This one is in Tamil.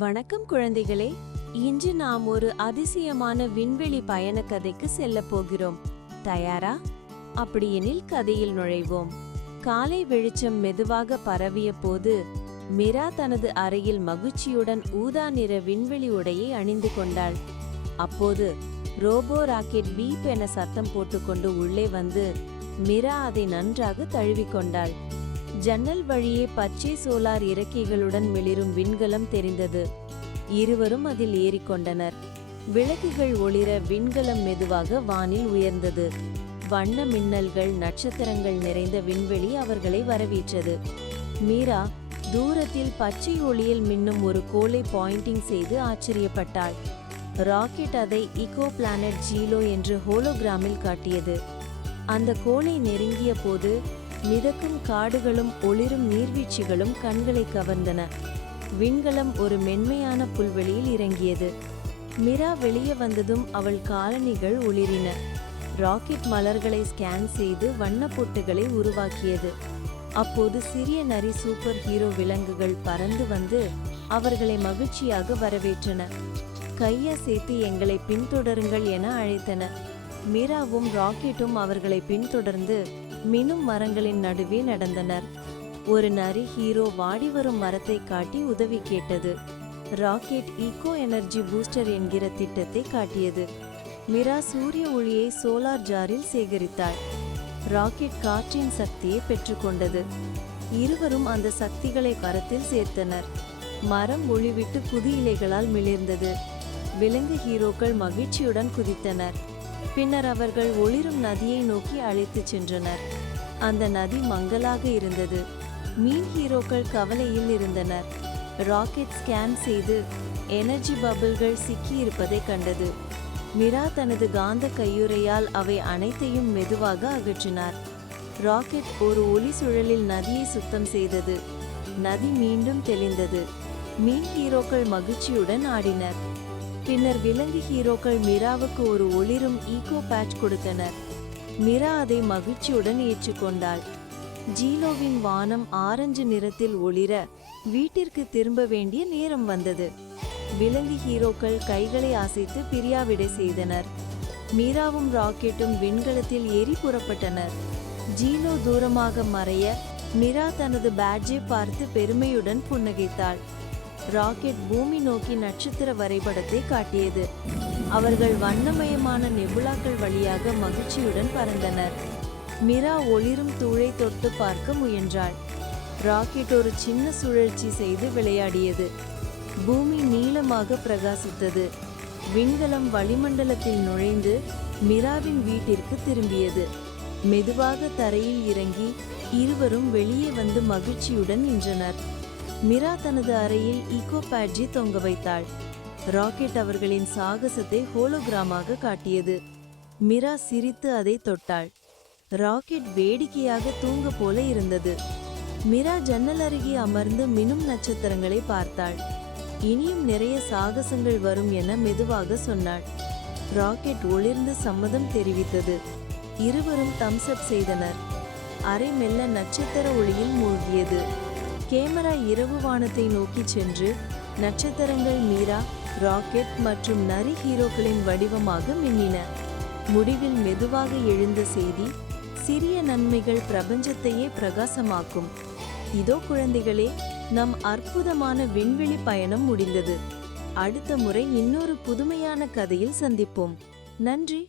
வணக்கம் குழந்தைகளே. இன்று நாம் ஒரு அதிசயமான விண்வெளி பயண கதைக்கு செல்ல போகிறோம். தயாரா? அப்படியெனில் கதையில் நுழைவோம். காலை வெளிச்சம் மெதுவாக பரவிய போது மிரா தனது அறையில் மகிழ்ச்சியுடன் ஊதா நிற விண்வெளி உடையை அணிந்து கொண்டாள். அப்போது ரோபோ ராக்கெட் பீப் என சத்தம் போட்டுக்கொண்டு உள்ளே வந்து மிரா அதை நன்றாக தழுவிக்கொண்டாள். ஜன்னல் வழியே பச்சை சோலார் இறக்கைகளுடன் மிளிரும் விண்கலம் தெரிந்தது. இருவரும் அதில் ஏறிக்கொண்டனர். விளக்குகள் ஒளிர விண்கலம் மெதுவாக வானில் உயர்ந்தது. வண்ண மின்னல்கள், நட்சத்திரங்கள் நிறைந்த விண்வெளி அவர்களை வரவேற்றது. மீரா தூரத்தில் பச்சை ஒளியில் மின்னும் ஒரு கோளை பாயிண்டிங் செய்து ஆச்சரியப்பட்டாள். ராக்கெட் அதை ஈகோ பிளானட் ஜீலோ என்று ஹோலோகிராமில் காட்டியது. அந்த கோளை நெருங்கிய போது மிதக்கும் காடுகளும் ஒளிரும் நீர்வீழ்ச்சிகளும் கண்களை கவர்ந்தன. விண்கலம் ஒரு மென்மையான புல்வெளியில் இறங்கியது. மிரா வெளியே வந்ததும் அவள் காலணிகள் ஒளிரின. ராக்கெட் மலர்களை ஸ்கேன் செய்து வண்ணப்பொட்டுகளை உருவாக்கியது. அப்போது சிறிய நரி சூப்பர் ஹீரோ விலங்குகள் பறந்து வந்து அவர்களை மகிழ்ச்சியாக வரவேற்றன. கையசைத்து எங்களை பின்தொடருங்கள் என அழைத்தன. மீராவும் ராக்கெட்டும் அவர்களை பின்தொடர்ந்து மினும் மரங்களின் நடுவே நடந்தனர். ஒரு நரி ஹீரோ வாடி வரும் மரத்தை காட்டி உதவி கேட்டது. ராக்கெட் ஈகோ எனர்ஜி பூஸ்டர் என்கிற திட்டத்தை காட்டியது. மிரா சூரிய ஒளியை சோலார் ஜாரில் சேகரித்தாள். ராக்கெட் காற்றின் சக்தியை பெற்றுக்கொண்டது. இருவரும் அந்த சக்திகளை கரத்தில் சேர்த்தனர். மரம் ஒளிவிட்டு புது இலைகளால் மிளிர்ந்தது. விலங்கு ஹீரோக்கள் மகிழ்ச்சியுடன் குதித்தனர். பின்னர் அவர்கள் ஒளிரும் நதியை நோக்கி அழைத்துச் சென்றனர். அந்த நதி மங்கலாக இருந்தது. மீன் ஹீரோக்கள் கவலையில் இருந்தனர். ராக்கெட் ஸ்கேன் செய்து எனர்ஜி பபிள்கள் சிக்கியிருப்பதை கண்டது. மிரா தனது காந்த கையுறையால் அவை அனைத்தையும் மெதுவாக அகற்றினார். ராக்கெட் ஒரு ஒளி சுழலில் நதியை சுத்தம் செய்தது. நதி மீண்டும் தெளிந்தது. மீன் ஹீரோக்கள் மகிழ்ச்சியுடன் ஆடினர். பின்னர் விலங்கு ஹீரோக்கள் மிராவுக்கு ஒரு ஒளிரும் ஈகோ பேட்ச் கொடுத்தனர். மிரா அதை மகிழ்ச்சியுடன் ஏற்றுக்கொண்டாள். ஜீலோவின் வானம் ஆரஞ்சு நிறத்தில் ஒளிர வீட்டிற்கு திரும்ப வேண்டிய நேரம் வந்தது. விலங்கு ஹீரோக்கள் கைகளை அசைத்து பிரியாவிடை செய்தனர். மீராவும் ராக்கெட்டும் விண்கலத்தில் ஏறி புறப்பட்டனர். ஜீலோ தூரமாக மறைய மிரா தனது பேட்ஜை பார்த்து பெருமையுடன் புன்னகைத்தாள். ராக்கெட் பூமி நோக்கி நட்சத்திர வரைபடத்தை காட்டியது. அவர்கள் வண்ணமயமான நெபுலாக்கள் வழியாக மகிழ்ச்சியுடன் பறந்தனர். மிரா ஒளிரும் தூளை தொட்டு பார்க்க முயன்றாள். ராக்கெட் ஒரு சின்ன சுழற்சி செய்து விளையாடியது. பூமி நீளமாக பிரகாசித்தது. விண்கலம் வளிமண்டலத்தில் நுழைந்து மிராவின் வீட்டிற்கு திரும்பியது. மெதுவாக தரையில் இறங்கி இருவரும் வெளியே வந்து மகிழ்ச்சியுடன் நின்றனர். மிரா தனது அறையில் ஈகோ பேட்ஜை தொங்க வைத்தாள். ராக்கெட் அவர்களின் சாகசத்தை ஹோலோகிராமாக காட்டியது. மிரா சிரித்து அதை தொட்டாள். ராக்கெட் வேடிக்கையாக தூங்க போல இருந்தது. மிரா ஜன்னல் அருகே அமர்ந்து மினும் நட்சத்திரங்களை பார்த்தாள். இனியும் நிறைய சாகசங்கள் வரும் என மெதுவாக சொன்னாள். ராக்கெட் ஒளிர்ந்து சம்மதம் தெரிவித்தது. இருவரும் தம்ஸ்அப் செய்தனர். அறை மெல்ல நட்சத்திர ஒளியில் மூழ்கியது. கேமரா இரவு வானத்தை நோக்கி சென்று நட்சத்திரங்கள் மீரா, ராக்கெட் மற்றும் நரி ஹீரோக்களின் வடிவமாக மின்னின. முடிவில் மெதுவாக எழுந்த செய்தி, சிறிய நன்மைகள் பிரபஞ்சத்தையே பிரகாசமாக்கும். இதோ குழந்தைகளே, நம் அற்புதமான விண்வெளி பயணம் முடிந்தது. அடுத்த முறை இன்னொரு புதுமையான கதையில் சந்திப்போம். நன்றி.